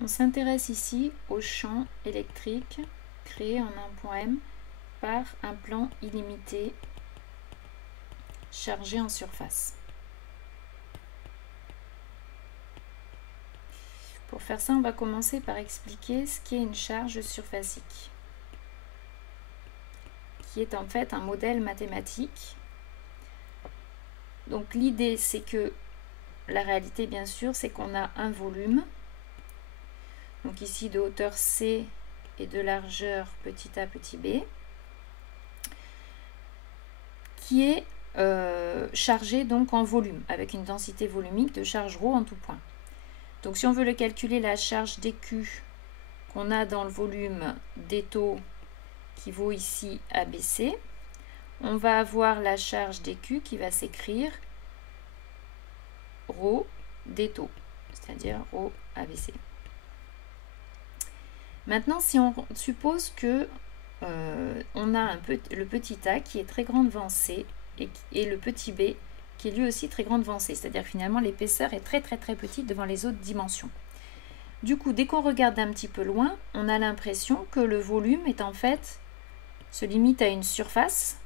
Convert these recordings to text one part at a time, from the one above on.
On s'intéresse ici au champ électrique créé en un point M par un plan illimité chargé en surface. Pour faire ça, on va commencer par expliquer ce qu'est une charge surfacique, qui est en fait un modèle mathématique. Donc l'idée, c'est que la réalité, bien sûr, c'est qu'on a un volume, donc ici de hauteur C et de largeur petit a petit b, qui est chargé donc en volume, avec une densité volumique de charge ρ en tout point. Donc si on veut le calculer, la charge dQ qu'on a dans le volume des taux qui vaut ici ABC, on va avoir la charge dQ qui va s'écrire ρ des taux, c'est-à-dire ρ ABC. Maintenant, si on suppose que on a le petit a qui est très grand devant C et le petit b qui est lui aussi très grand devant C, c'est-à-dire finalement l'épaisseur est très petite devant les autres dimensions. Du coup, dès qu'on regarde d'un petit peu loin, on a l'impression que le volume est en fait se limite à une surface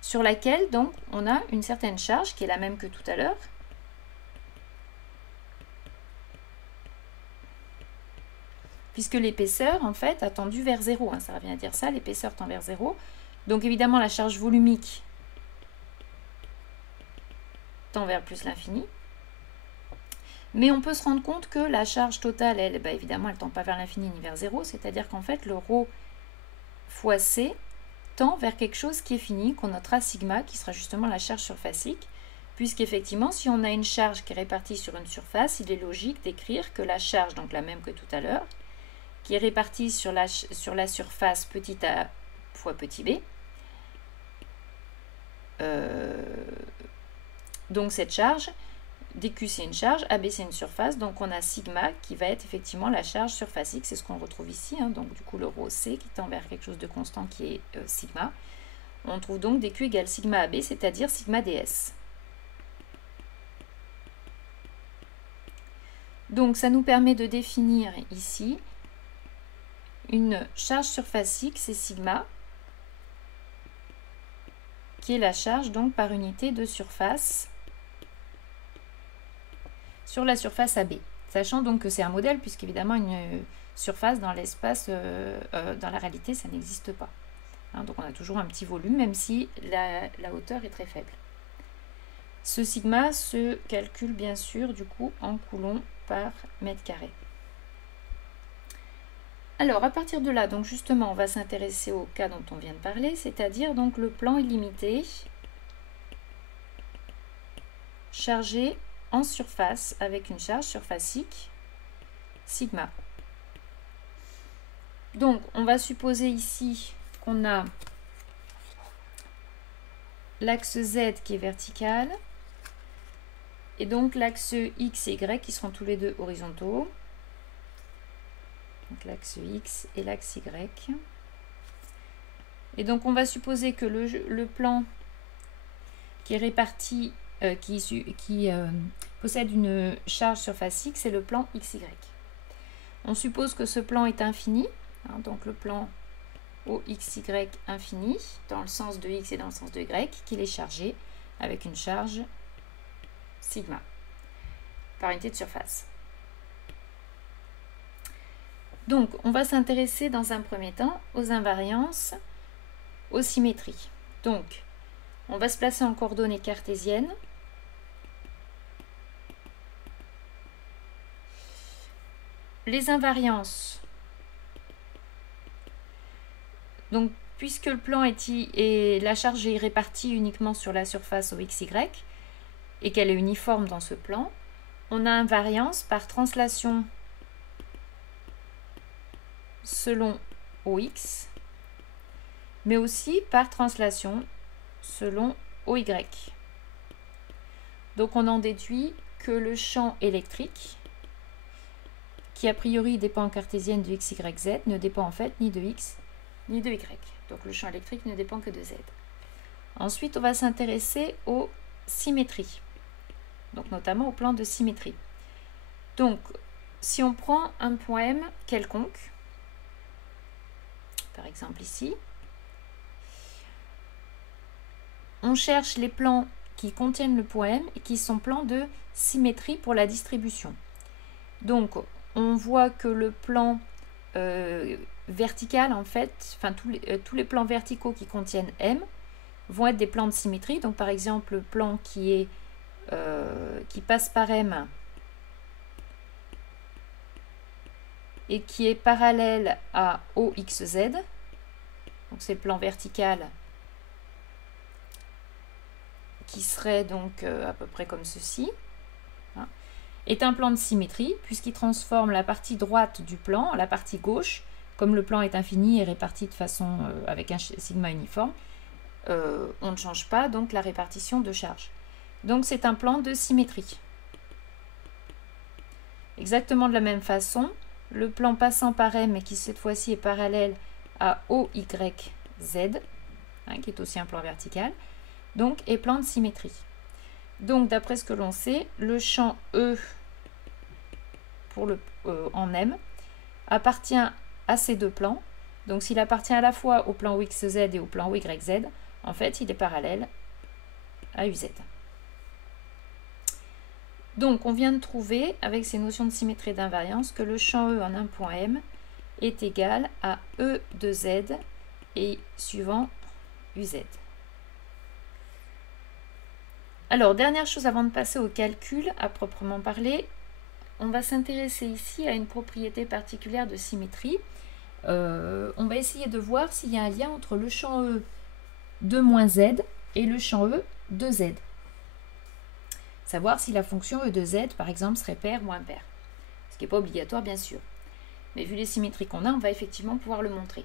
sur laquelle donc on a une certaine charge qui est la même que tout à l'heure. Puisque l'épaisseur en fait a tendu vers 0, ça revient à dire ça, l'épaisseur tend vers 0. Donc évidemment la charge volumique tend vers plus l'infini. Mais on peut se rendre compte que la charge totale, elle, évidemment, elle ne tend pas vers l'infini ni vers 0, c'est-à-dire qu'en fait, le ρ fois C tend vers quelque chose qui est fini, qu'on notera sigma, qui sera justement la charge surfacique, puisqu'effectivement, si on a une charge qui est répartie sur une surface, il est logique d'écrire que la charge, donc la même que tout à l'heure, qui est répartie sur la surface petit a fois petit b, donc cette charge, dQ c'est une charge, AB c'est une surface, donc on a sigma qui va être effectivement la charge surfacique, c'est ce qu'on retrouve ici, donc du coup le ρ C qui tend vers quelque chose de constant qui est sigma. On trouve donc dQ égale sigma AB, c'est-à-dire sigma ds. Donc ça nous permet de définir ici une charge surfacique, c'est sigma, qui est la charge donc par unité de surface sur la surface AB. Sachant donc que c'est un modèle, puisqu'évidemment une surface dans l'espace, dans la réalité, ça n'existe pas. Donc on a toujours un petit volume, même si la hauteur est très faible. Ce sigma se calcule bien sûr du coup en coulombs par mètre carré. Alors à partir de là, donc justement, on va s'intéresser au cas dont on vient de parler, c'est-à-dire donc le plan illimité chargé en surface avec une charge surfacique sigma. Donc on va supposer ici qu'on a l'axe Z qui est vertical et donc l'axe X et Y qui seront tous les deux horizontaux. Donc l'axe X et l'axe Y. Et donc on va supposer que le plan qui est réparti, qui possède une charge surfacique, c'est le plan XY. On suppose que ce plan est infini, donc le plan OXY infini, dans le sens de X et dans le sens de Y, qu'il est chargé avec une charge sigma par unité de surface. Donc, on va s'intéresser dans un premier temps aux invariances, aux symétries. Donc, on va se placer en coordonnées cartésiennes. Les invariances, donc puisque le plan est la charge est répartie uniquement sur la surface OXY et qu'elle est uniforme dans ce plan, on a invariance par translation selon OX, mais aussi par translation selon OY. Donc on en déduit que le champ électrique, qui a priori dépend en cartésienne de x, y, z, ne dépend en fait ni de x ni de y. Donc le champ électrique ne dépend que de z. Ensuite, on va s'intéresser aux symétries, donc notamment au plan de symétrie. Donc si on prend un point M quelconque, par exemple ici, on cherche les plans qui contiennent le point M et qui sont plans de symétrie pour la distribution. Donc, on voit que le plan vertical, en fait, enfin tous les plans verticaux qui contiennent M vont être des plans de symétrie. Donc, par exemple, le plan qui passe par M et qui est parallèle à OXZ, donc c'est le plan vertical qui serait donc à peu près comme ceci, hein, est un plan de symétrie puisqu'il transforme la partie droite du plan en la partie gauche. Comme le plan est infini et réparti de façon avec un sigma uniforme, on ne change pas donc la répartition de charge. Donc c'est un plan de symétrie. Exactement de la même façon, le plan passant par M et qui cette fois-ci est parallèle à OYZ, hein, qui est aussi un plan vertical, donc est plan de symétrie. Donc d'après ce que l'on sait, le champ E pour en M appartient à ces deux plans. Donc s'il appartient à la fois au plan OXZ et au plan OYZ, en fait il est parallèle à UZ. Donc on vient de trouver avec ces notions de symétrie et d'invariance que le champ E en un point M est égal à E de Z et suivant UZ. Alors, dernière chose avant de passer au calcul à proprement parler, on va s'intéresser ici à une propriété particulière de symétrie. On va essayer de voir s'il y a un lien entre le champ E de moins Z et le champ E de Z. Savoir si la fonction E de Z, par exemple, serait paire ou impaire. Ce qui n'est pas obligatoire, bien sûr. Mais vu les symétries qu'on a, on va effectivement pouvoir le montrer.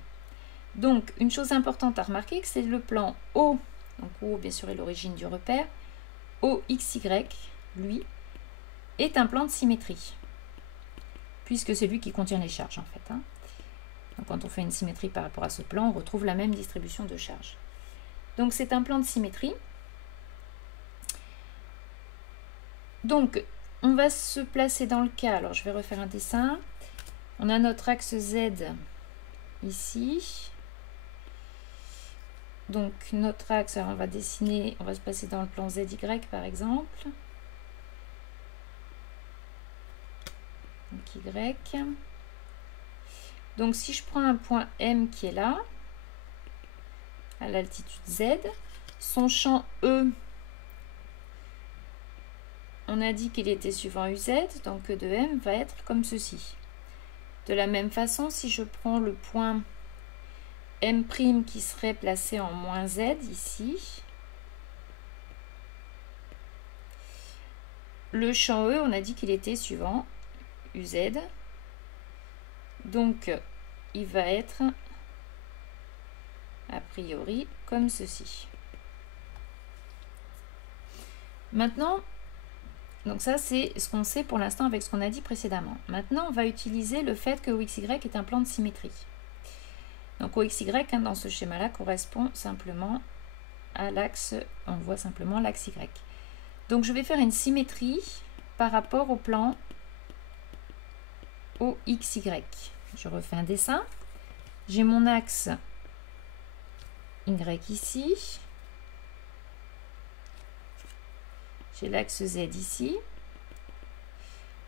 Donc, une chose importante à remarquer, c'est le plan O, donc O, bien sûr, est l'origine du repère, OXY, lui, est un plan de symétrie, puisque c'est lui qui contient les charges, en fait. Hein. Donc, quand on fait une symétrie par rapport à ce plan, on retrouve la même distribution de charges. Donc, c'est un plan de symétrie. Donc, on va se placer dans le cas, alors je vais refaire un dessin. On a notre axe Z ici. Donc, notre axe, alors on va dessiner, on va se placer dans le plan ZY par exemple. Donc, Y. Donc, si je prends un point M qui est là, à l'altitude Z, son champ E, on a dit qu'il était suivant UZ, donc E de M va être comme ceci. De la même façon, si je prends le point M' qui serait placé en moins Z ici, le champ E, on a dit qu'il était suivant UZ, donc il va être a priori comme ceci. Maintenant, donc ça c'est ce qu'on sait pour l'instant avec ce qu'on a dit précédemment. Maintenant on va utiliser le fait que OXY est un plan de symétrie. Donc OXY hein, dans ce schéma là correspond simplement à l'axe, on voit simplement l'axe Y. Donc je vais faire une symétrie par rapport au plan OXY. Je refais un dessin. J'ai mon axe Y ici. J'ai l'axe Z ici.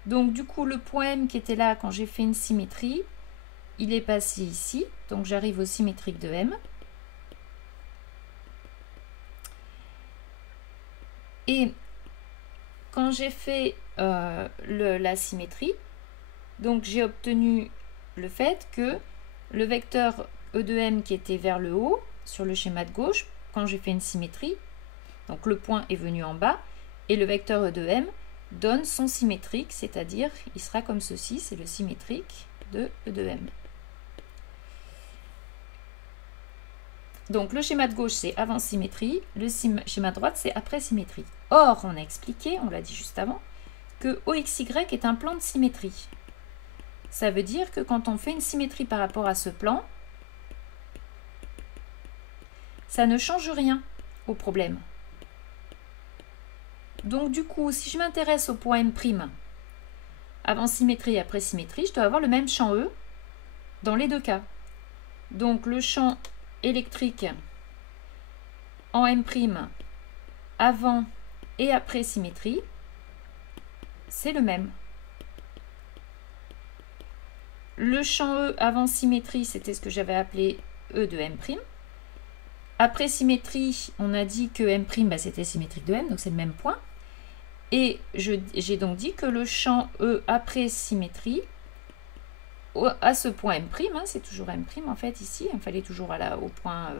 Donc du coup, le point M qui était là quand j'ai fait une symétrie, il est passé ici. Donc j'arrive au symétrique de M. Et quand j'ai fait la symétrie, donc j'ai obtenu le fait que le vecteur E de M qui était vers le haut, sur le schéma de gauche, quand j'ai fait une symétrie, donc le point est venu en bas, et le vecteur E de M donne son symétrique, c'est-à-dire il sera comme ceci, c'est le symétrique de E de M. Donc le schéma de gauche c'est avant symétrie, le schéma de droite c'est après symétrie. Or on a expliqué, on l'a dit juste avant, que OXY est un plan de symétrie. Ça veut dire que quand on fait une symétrie par rapport à ce plan, ça ne change rien au problème. Donc du coup, si je m'intéresse au point M', avant symétrie et après symétrie, je dois avoir le même champ E dans les deux cas. Donc le champ électrique en M' avant et après symétrie, c'est le même. Le champ E avant symétrie, c'était ce que j'avais appelé E de M'. Après symétrie, on a dit que M', c'était symétrique de M, donc c'est le même point. Et j'ai donc dit que le champ E après symétrie, à ce point M', hein, c'est toujours M' en fait ici, il fallait toujours au point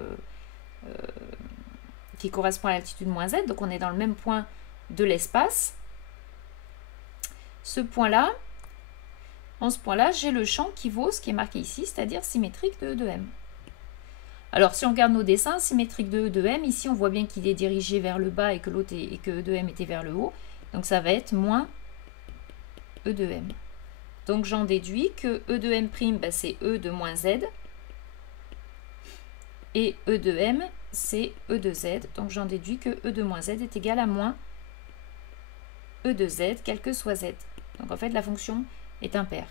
qui correspond à l'altitude moins z, donc on est dans le même point de l'espace. Ce point-là, en ce point-là, j'ai le champ qui vaut ce qui est marqué ici, c'est-à-dire symétrique de E de M. Alors, si on regarde nos dessins, symétrique de E de M, ici on voit bien qu'il est dirigé vers le bas et que l'autre et que E de M était vers le haut. Donc ça va être moins E de M. Donc j'en déduis que E de M', c'est E de moins Z. Et E de M, c'est E de Z. Donc j'en déduis que E de moins Z est égal à moins E de Z, quel que soit Z. Donc en fait, la fonction est impaire.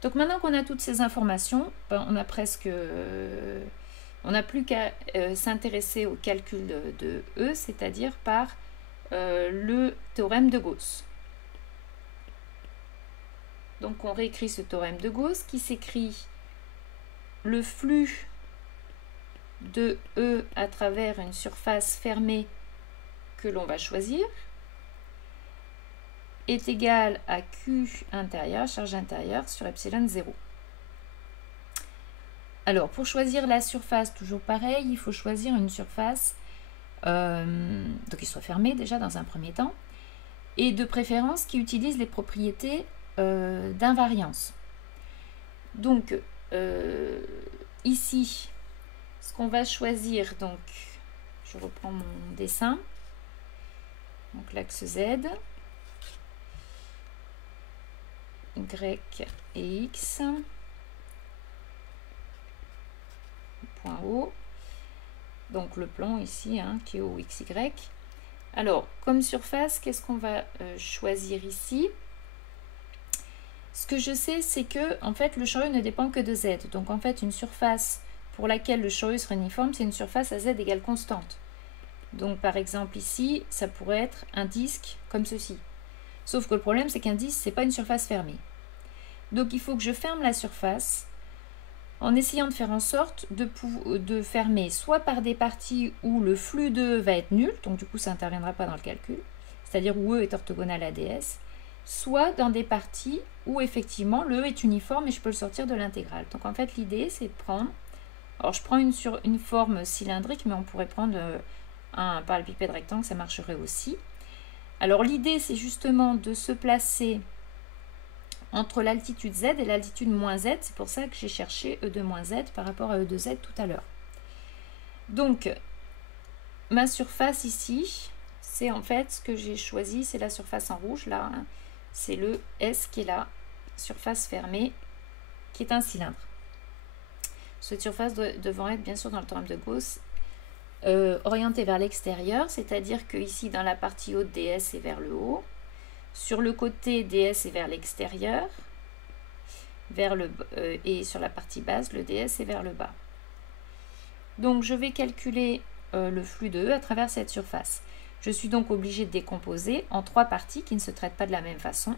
Donc maintenant qu'on a toutes ces informations, on n'a plus qu'à s'intéresser au calcul de E, c'est-à-dire par le théorème de Gauss. Donc on réécrit ce théorème de Gauss qui s'écrit le flux de E à travers une surface fermée que l'on va choisir est égal à Q intérieur, charge intérieure, sur epsilon 0. Alors, pour choisir la surface, toujours pareil, il faut choisir une surface donc qui soit fermée déjà dans un premier temps, et de préférence qui utilise les propriétés d'invariance. Donc, ici, ce qu'on va choisir, donc, je reprends mon dessin, donc l'axe Z, Y et X, point O, donc le plan ici, hein, qui est au XY. Alors, comme surface, qu'est-ce qu'on va choisir ici? Ce que je sais, c'est que en fait, le champ E ne dépend que de Z. Donc en fait, une surface pour laquelle le champ E sera uniforme, c'est une surface à Z égale constante. Donc par exemple ici, ça pourrait être un disque comme ceci. Sauf que le problème, c'est qu'un disque, ce n'est pas une surface fermée. Donc il faut que je ferme la surface en essayant de faire en sorte de fermer soit par des parties où le flux de E va être nul, donc du coup ça n'interviendra pas dans le calcul, c'est-à-dire où E est orthogonal à DS, soit dans des parties où effectivement le E est uniforme et je peux le sortir de l'intégrale. Donc en fait l'idée c'est de prendre, alors je prends une forme cylindrique, mais on pourrait prendre un parallépipède rectangle, ça marcherait aussi. Alors l'idée c'est justement de se placer entre l'altitude Z et l'altitude moins Z, c'est pour ça que j'ai cherché E de moins Z par rapport à E de Z tout à l'heure. Donc, ma surface ici, c'est en fait ce que j'ai choisi, c'est la surface en rouge, là, hein. C'est le S qui est la surface fermée, qui est un cylindre. Cette surface devant être bien sûr dans le théorème de Gauss, orientée vers l'extérieur, c'est-à-dire que ici dans la partie haute, DS est vers le haut. Sur le côté, DS est vers l'extérieur, et sur la partie basse, le DS est vers le bas. Donc, je vais calculer le flux de E à travers cette surface. Je suis donc obligée de décomposer en trois parties qui ne se traitent pas de la même façon.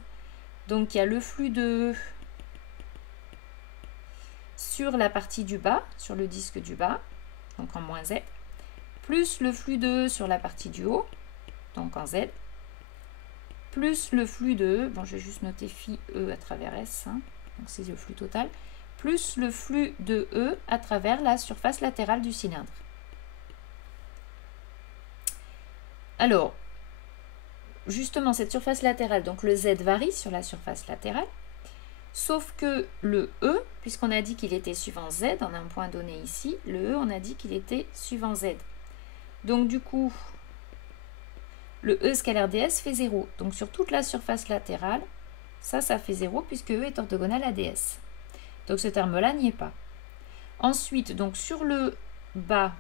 Donc, il y a le flux de E sur la partie du bas, sur le disque du bas, donc en moins Z, plus le flux de E sur la partie du haut, donc en Z, plus le flux de E, bon je vais juste noter phi E à travers S, hein, donc c'est le flux total, plus le flux de E à travers la surface latérale du cylindre. Alors, justement cette surface latérale, donc le Z varie sur la surface latérale, sauf que le E, puisqu'on a dit qu'il était suivant Z, on a un point donné ici, le E on a dit qu'il était suivant Z. Donc du coup, le E scalaire ds fait 0. Donc sur toute la surface latérale, ça fait 0 puisque E est orthogonal à ds. Donc ce terme-là n'y est pas. Ensuite, donc sur le bas,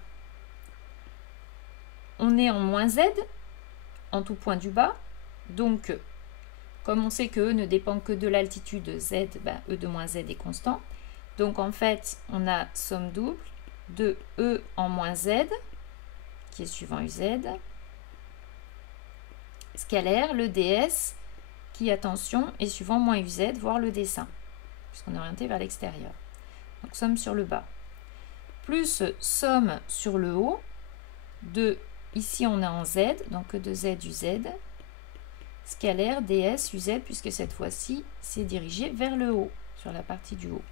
on est en moins Z. en tout point du bas. Donc, comme on sait que E ne dépend que de l'altitude Z, ben, E de moins Z est constant. Donc en fait, on a somme double de E en moins Z, qui est suivant UZ, scalaire, le DS, qui, attention, est suivant moins UZ, voire le dessin, puisqu'on est orienté vers l'extérieur. Donc somme sur le bas. Plus somme sur le haut de, ici on est en Z, donc E de Z UZ, scalaire ds UZ, puisque cette fois-ci, c'est dirigé vers le haut, sur la partie du haut.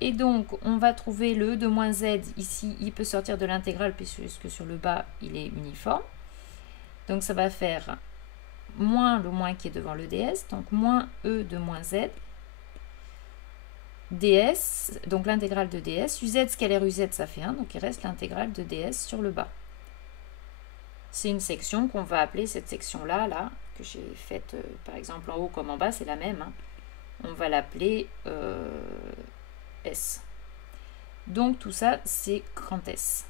Et donc, on va trouver le E de moins Z, ici, il peut sortir de l'intégrale, puisque sur le bas, il est uniforme. Donc, ça va faire moins le moins qui est devant le ds, donc moins E de moins Z, ds, donc l'intégrale de ds, UZ scalaire UZ, ça fait 1, donc il reste l'intégrale de ds sur le bas. C'est une section qu'on va appeler cette section-là, là, que j'ai faite par exemple en haut comme en bas, c'est la même. Hein. On va l'appeler S. Donc tout ça, c'est grand S.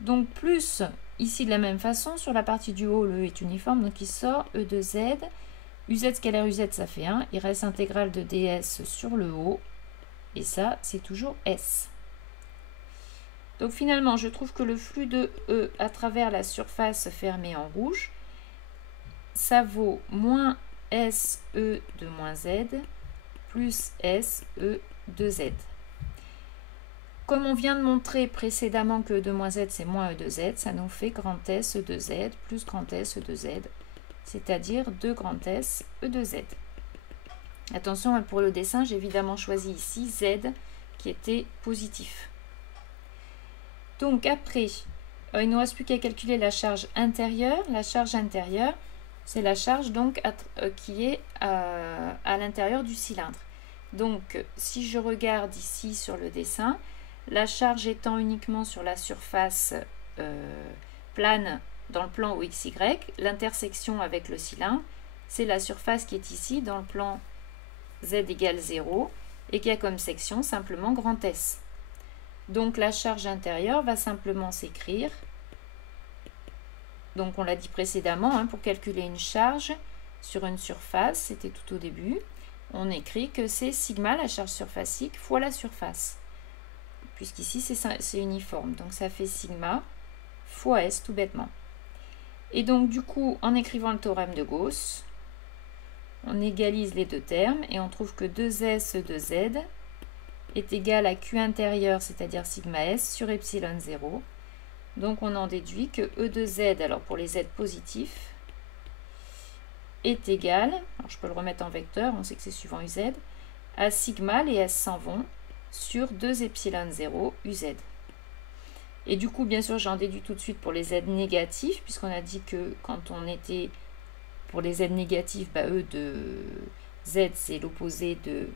Donc plus, ici de la même façon, sur la partie du haut, le E est uniforme, donc il sort E de Z. UZ scalaire UZ, ça fait 1. Il reste intégrale de ds sur le haut. Et ça, c'est toujours S. Donc finalement, je trouve que le flux de E à travers la surface fermée en rouge, ça vaut moins SE de moins Z plus SE de Z. Comme on vient de montrer précédemment que E de moins Z, c'est moins E de Z, ça nous fait grand S E de Z plus grand S E de Z, c'est-à-dire 2 grand S E de Z. Attention, pour le dessin, j'ai évidemment choisi ici Z qui était positif. Donc après, il ne nous reste plus qu'à calculer la charge intérieure. La charge intérieure, c'est la charge donc qui est à l'intérieur du cylindre. Donc si je regarde ici sur le dessin, la charge étant uniquement sur la surface plane dans le plan OXY, l'intersection avec le cylindre, c'est la surface qui est ici dans le plan Z égale 0 et qui a comme section simplement grand S. Donc la charge intérieure va simplement s'écrire, donc on l'a dit précédemment, hein, pour calculer une charge sur une surface, c'était tout au début, on écrit que c'est sigma, la charge surfacique, fois la surface, puisqu'ici c'est uniforme, donc ça fait sigma fois S tout bêtement. Et donc du coup, en écrivant le théorème de Gauss, on égalise les deux termes et on trouve que 2S de Z est égal à Q intérieur, c'est-à-dire sigma S sur epsilon 0. Donc on en déduit que E de Z, alors pour les Z positifs, est égal, alors je peux le remettre en vecteur, on sait que c'est suivant UZ, à sigma, les S s'en vont, sur 2 epsilon 0 UZ. Et du coup, bien sûr, j'en déduis tout de suite pour les Z négatifs, puisqu'on a dit que quand on était pour les Z négatifs, bah, E de Z, c'est l'opposé de...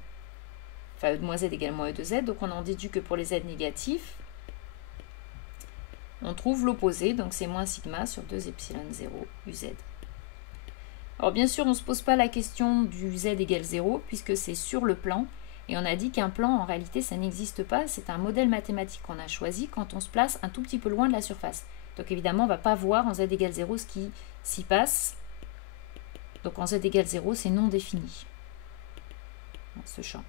Enfin, E de moins Z égale moins E de Z. Donc, on en déduit que pour les Z négatifs, on trouve l'opposé. Donc, c'est moins sigma sur 2 epsilon 0 UZ. Alors, bien sûr, on ne se pose pas la question du Z égale 0, puisque c'est sur le plan. Et on a dit qu'un plan, en réalité, ça n'existe pas. C'est un modèle mathématique qu'on a choisi quand on se place un tout petit peu loin de la surface. Donc évidemment, on ne va pas voir en Z égale 0 ce qui s'y passe. Donc en Z égale 0, c'est non défini, ce champ.